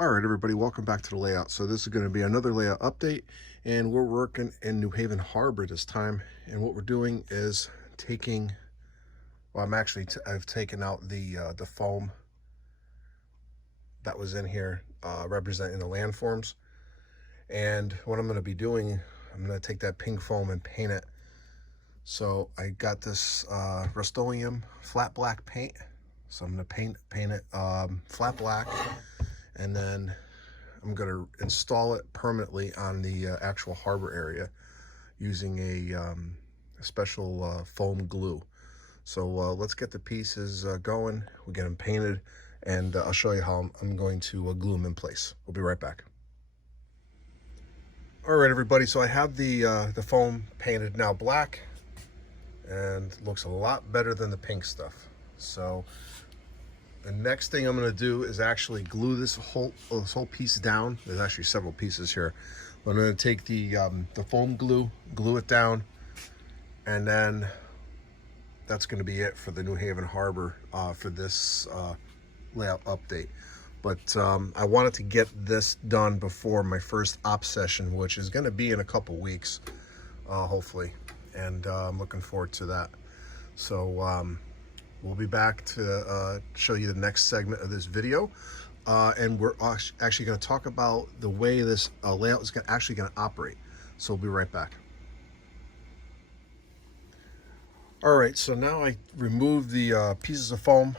All right, everybody, welcome back to the layout. So this is going to be another layout update, and we're working in New Haven Harbor this time. And what we're doing is taking, well, I've taken out the foam that was in here representing the landforms. And what I'm going to be doing, I'm going to take that pink foam and paint it. So I got this Rust-Oleum flat black paint. So I'm going to paint it flat black, and then I'm going to install it permanently on the actual harbor area using a special foam glue. So let's get the pieces going. We get them painted, and I'll show you how I'm going to glue them in place. We'll be right back. All right, everybody. So I have the foam painted now black, and looks a lot better than the pink stuff. So the next thing I'm going to do is actually glue this whole piece down. There's actually several pieces here. I'm going to take the foam glue it down, and then that's going to be it for the New Haven Harbor for this layout update. But I wanted to get this done before my first op session, which is going to be in a couple weeks, hopefully, and I'm looking forward to that. So we'll be back to show you the next segment of this video. And we're actually going to talk about the way this layout is actually going to operate. So we'll be right back. All right, so now I removed the pieces of foam,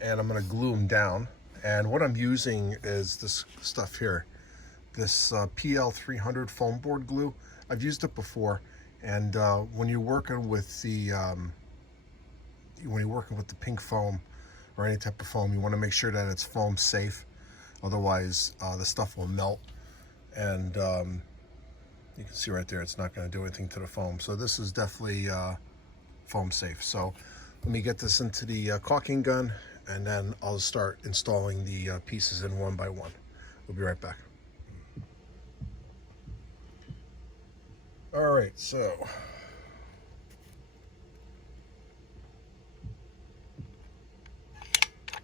and I'm going to glue them down. And what I'm using is this stuff here, this PL 300 foam board glue. I've used it before, and when you're working with the pink foam or any type of foam, you want to make sure that it's foam safe. Otherwise, the stuff will melt, and you can see right there, it's not going to do anything to the foam. So this is definitely foam safe. So let me get this into the caulking gun, and then I'll start installing the pieces in one by one. We'll be right back. All right, so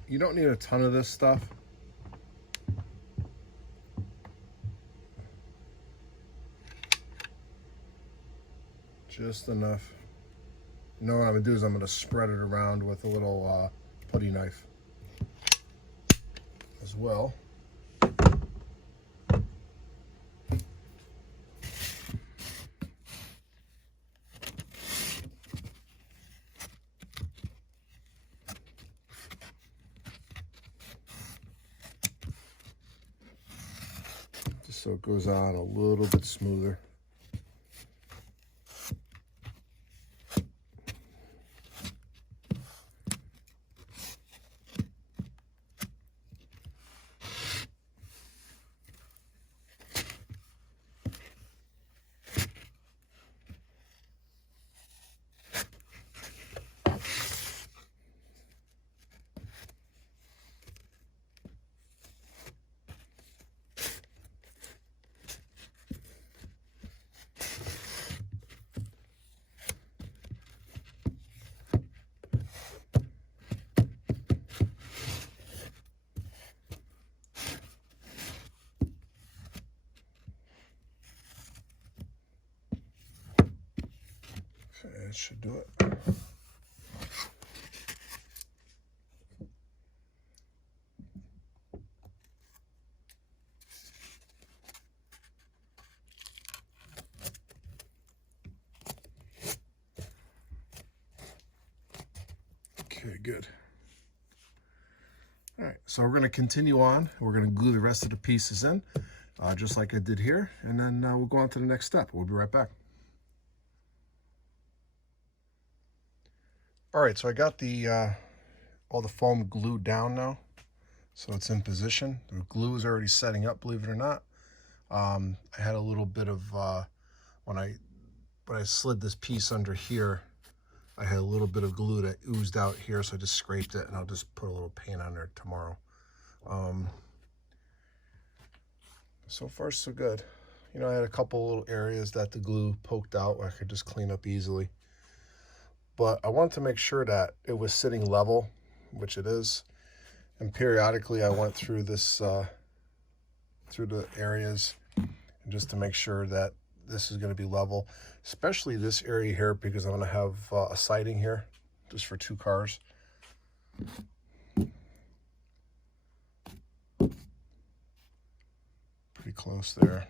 you don't need a ton of this stuff. Just enough. You know what I'm gonna do is I'm gonna spread it around with a little putty knife as well. Just so it goes on a little bit smoother. It should do it. Okay, good. All right, so we're going to continue on. We're going to glue the rest of the pieces in, just like I did here, and then we'll go on to the next step. We'll be right back. All right, so I got the all the foam glued down now, so it's in position. The glue is already setting up, believe it or not. I had a little bit of when I slid this piece under here, I had a little bit of glue that oozed out here, so I just scraped it, and I'll just put a little paint on there tomorrow. So far, so good. You know, I had a couple little areas that the glue poked out where I could just clean up easily. But I wanted to make sure that it was sitting level, which it is. And periodically I went through this through the areas, and just to make sure that this is going to be level, especially this area here, because I'm going to have a siding here just for 2 cars. Pretty close there.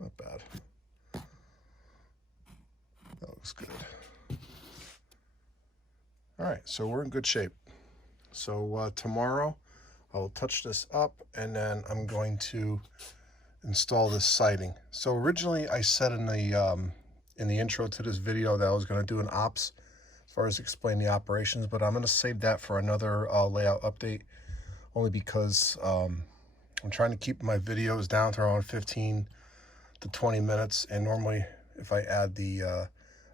Not bad. That looks good. All right, so we're in good shape. So tomorrow I'll touch this up, and then I'm going to install this siding. So originally I said in the intro to this video that I was going to do an ops as far as explain the operations, but I'm going to save that for another layout update, only because I'm trying to keep my videos down to around 15 to 20 minutes, and normally if I add the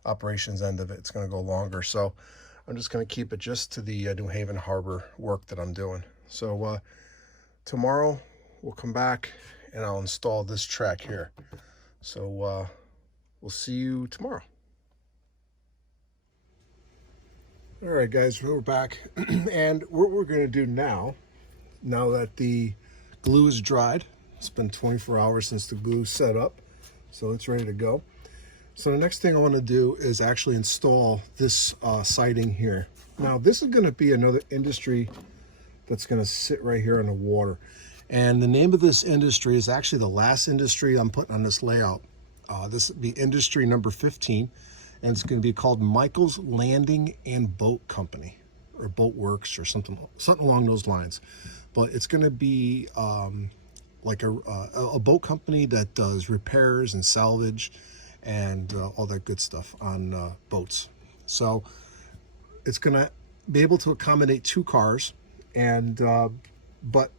operations end of it, it's going to go longer. So I'm just going to keep it just to the New Haven Harbor work that I'm doing. So tomorrow we'll come back and I'll install this track here. So we'll see you tomorrow. All right, guys, we're back. And what we're going to do now that the glue is dried, it's been 24 hours since the glue set up, so it's ready to go. So the next thing I want to do is actually install this siding here. Now, this is going to be another industry that's going to sit right here on the water. And the name of this industry is actually the last industry I'm putting on this layout. This will be industry number 15, and it's going to be called Michels Landing Boat Company, or Boat Works, or something along those lines. But it's going to be like a boat company that does repairs and salvage and all that good stuff on boats. So it's going to be able to accommodate 2 cars, and but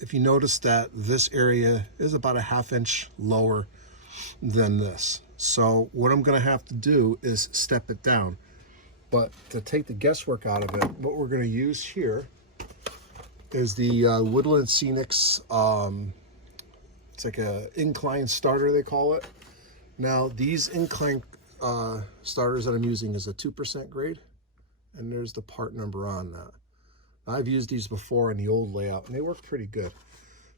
if you notice that this area is about a 1/2 inch lower than this. So what I'm going to have to do is step it down. But to take the guesswork out of it, what we're going to use here is the Woodland Scenics, it's like a incline starter, they call it. Now, these incline starters that I'm using is a 2% grade, and there's the part number on that. I've used these before in the old layout, and they work pretty good.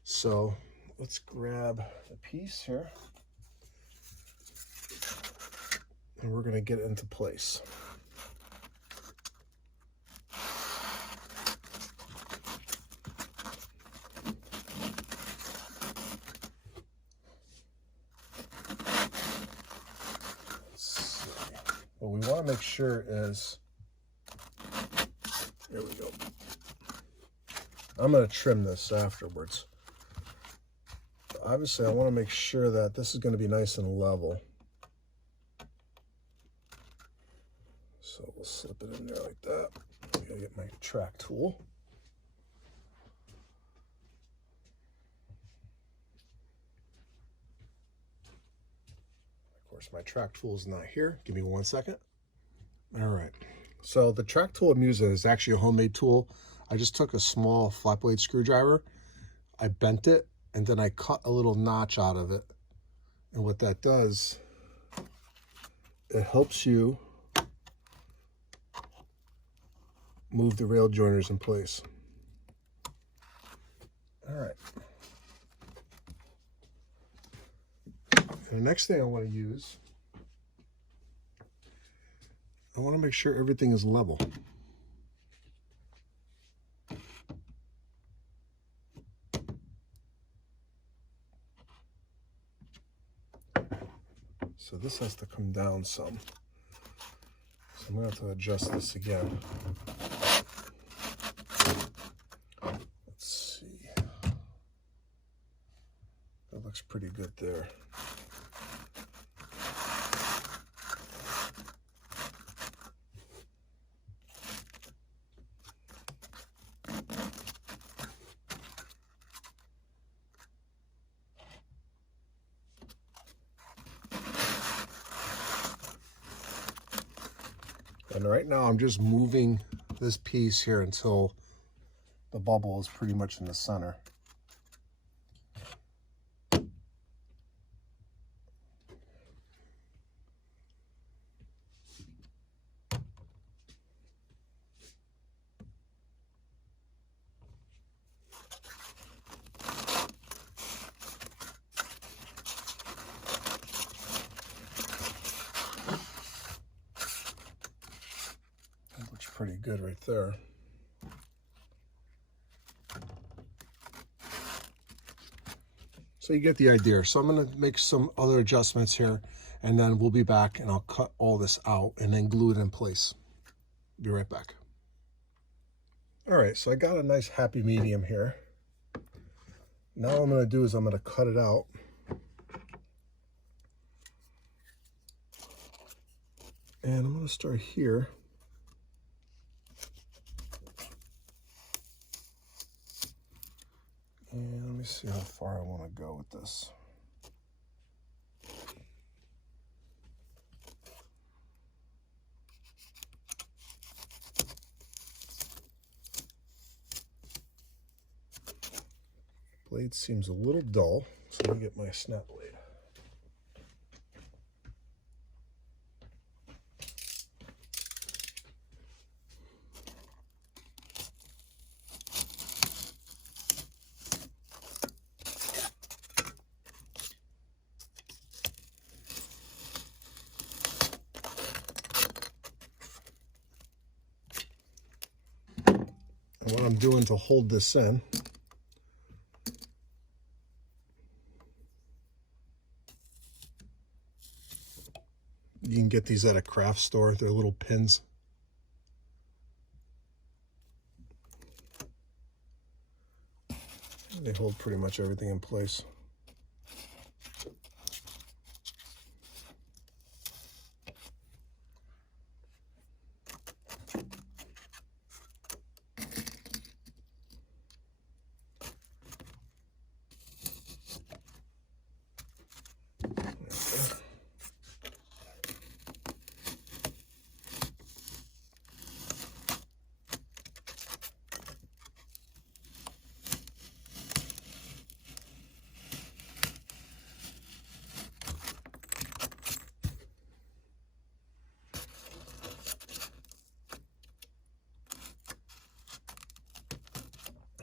So let's grab a piece here, and we're going to get it into place. What we want to make sure is, there we go. I'm going to trim this afterwards. Obviously, I want to make sure that this is going to be nice and level. So we'll slip it in there like that. I'm going to get my track tool. Of course, my track tool is not here. Give me 1 second. All right. So the track tool I'm using is actually a homemade tool. I just took a small flat blade screwdriver, I bent it, and then I cut a little notch out of it. And what that does, it helps you move the rail joiners in place. All right. And the next thing I want to use, I want to make sure everything is level. So this has to come down some. So I'm going to have to adjust this again. Let's see. That looks pretty good there. And right now I'm just moving this piece here until the bubble is pretty much in the center. pretty good right there. So you get the idea. So I'm going to make some other adjustments here, and then we'll be back and I'll cut all this out and then glue it in place. Be right back. All right, so I got a nice happy medium here. Now what I'm going to do is I'm going to cut it out. And I'm going to start here. And let me see how far I want to go with this. Blade seems a little dull, so let me get my snap blade. And what I'm doing to hold this in, you can get these at a craft store. They're little pins. They hold pretty much everything in place.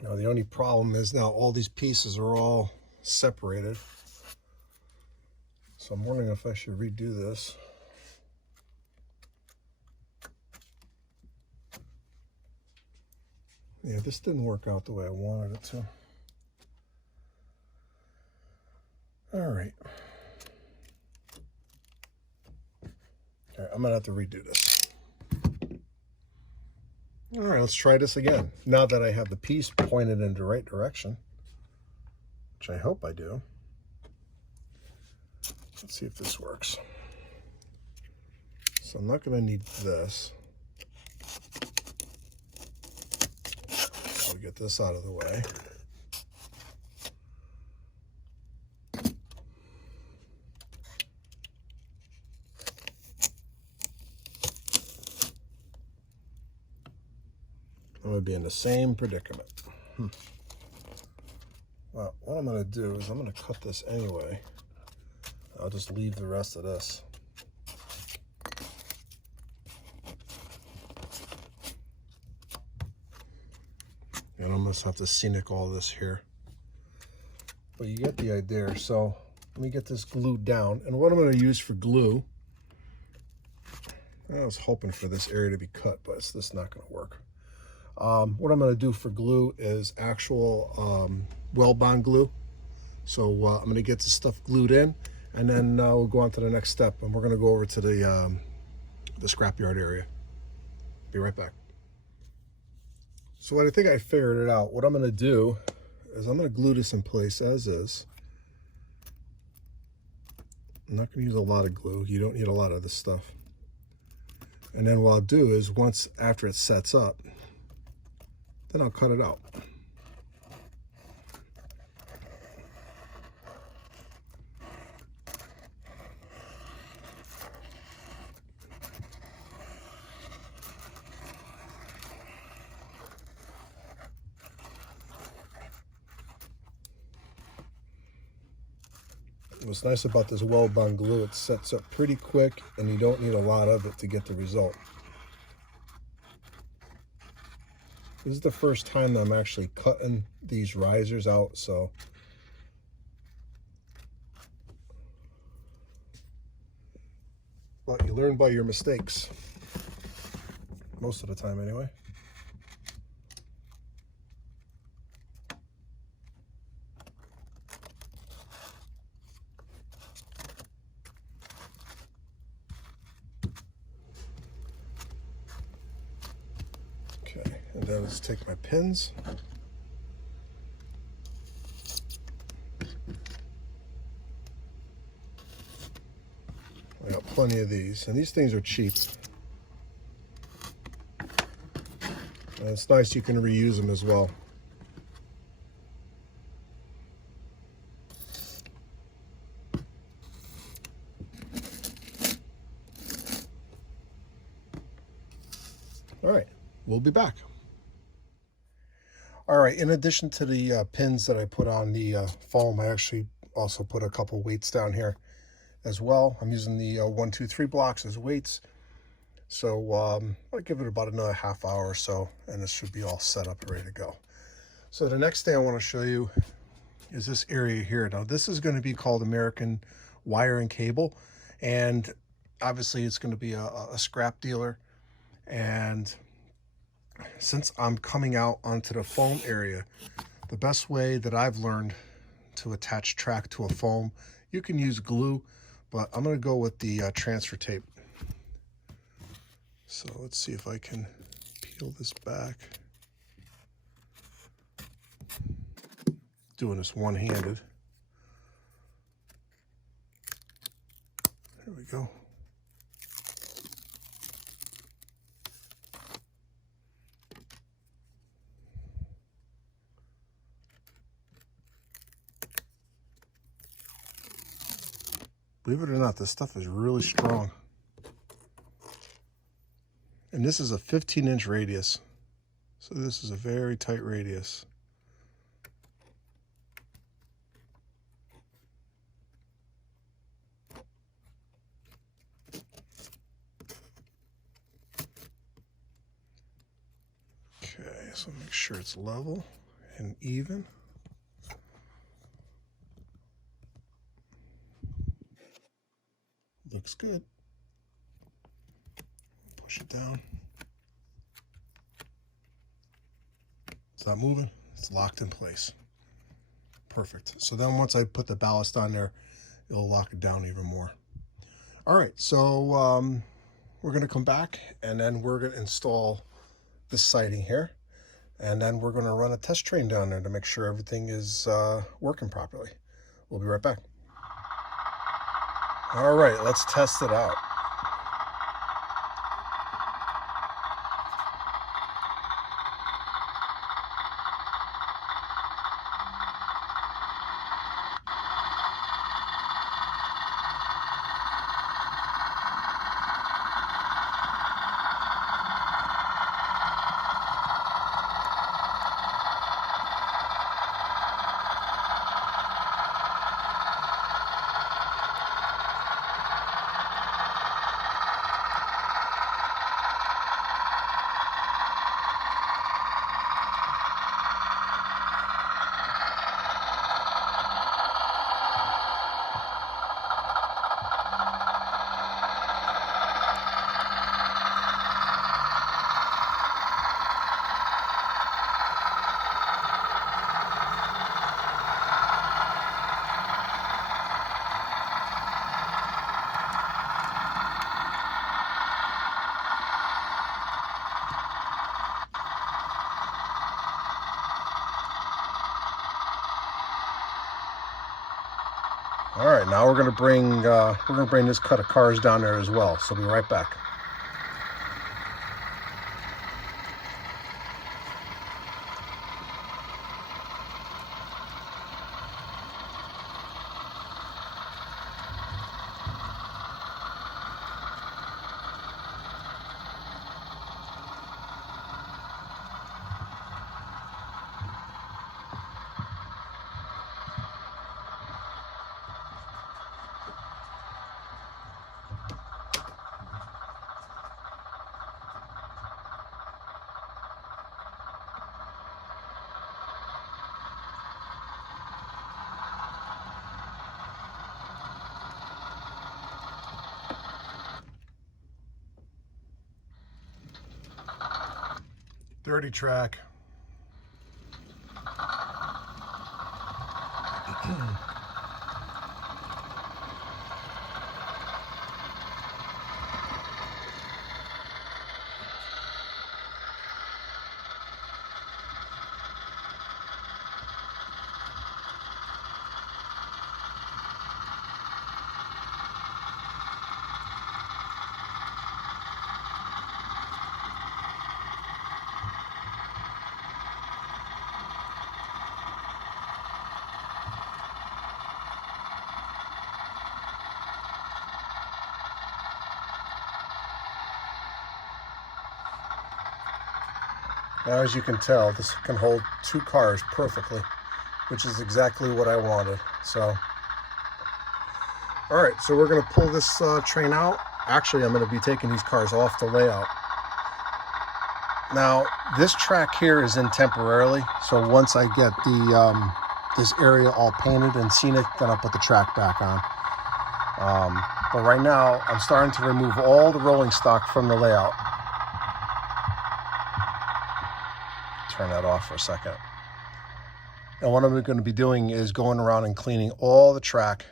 Now the only problem is now all these pieces are all separated. So I'm wondering if I should redo this. Yeah, this didn't work out the way I wanted it to. All right. All right, I'm gonna have to redo this. All right, let's try this again. Now that I have the piece pointed in the right direction, which I hope I do. Let's see if this works. So I'm not gonna need this. I'll get this out of the way. I'm gonna be in the same predicament. Well, what I'm gonna do is I'm gonna cut this anyway. I'll just leave the rest of this. And I'm gonna have to scenic all this here. But you get the idea. So let me get this glued down. And what I'm gonna use for glue, I was hoping for this area to be cut, but it's just not gonna work. What I'm going to do for glue is actual Weld Bond glue. So I'm going to get this stuff glued in, and then we'll go on to the next step, and we're going to go over to the scrapyard area. Be right back. So I think I figured it out. What I'm going to do is I'm going to glue this in place as is. I'm not going to use a lot of glue. You don't need a lot of this stuff. And then what I'll do is after it sets up, then I'll cut it out. What's nice about this Weld Bond glue, it sets up pretty quick and you don't need a lot of it to get the result. This is the first time that I'm actually cutting these risers out, so but you learn by your mistakes. most of the time anyway. Okay, and then let's take my pins. I got plenty of these, and these things are cheap. And it's nice you can reuse them as well. All right, we'll be back. All right, in addition to the pins that I put on the foam, I actually also put a couple weights down here as well. I'm using the 1, 2, 3 blocks as weights. So I'll give it about another half hour or so, and this should be all set up and ready to go. So the next thing I want to show you is this area here. Now this is going to be called American Wire and Cable, and obviously it's going to be a scrap dealer. And since I'm coming out onto the foam area, the best way that I've learned to attach track to a foam, you can use glue, but I'm going to go with the transfer tape. So let's see if I can peel this back. Doing this one-handed. There we go. Believe it or not, this stuff is really strong. And this is a 15-inch radius. So this is a very tight radius. Okay, so make sure it's level and even. Looks good. Push it down. It's not moving. It's locked in place. Perfect. So then once I put the ballast on there, it'll lock it down even more. All right, so we're going to come back, and then we're going to install this siding here, and then we're going to run a test train down there to make sure everything is working properly. We'll be right back. All right, let's test it out. All right, now we're gonna bring this cut of cars down there as well. So we'll be right back. dirty track. Now, as you can tell, this can hold 2 cars perfectly, which is exactly what I wanted. So, all right, so we're going to pull this train out. Actually, I'm going to be taking these cars off the layout. Now, this track here is in temporarily, so once I get the this area all painted and scenic, then I'll put the track back on. But right now, I'm starting to remove all the rolling stock from the layout. Turn that off for a second. And what I'm going to be doing is going around and cleaning all the track.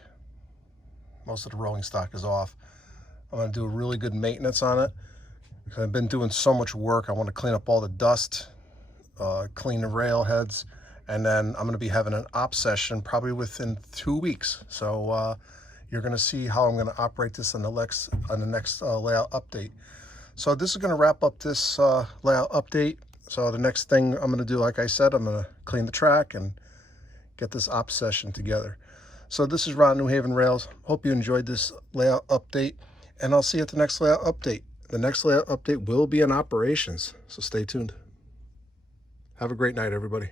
Most of the rolling stock is off. I'm going to do a really good maintenance on it because I've been doing so much work. I want to clean up all the dust, clean the rail heads, and then I'm going to be having an op session probably within 2 weeks. So you're going to see how I'm going to operate this on the next layout update. So this is going to wrap up this layout update. So the next thing I'm going to do, like I said, I'm going to clean the track and get this op session together. So this is Ron, New Haven Rails. Hope you enjoyed this layout update, and I'll see you at the next layout update. The next layout update will be in operations, so stay tuned. Have a great night, everybody.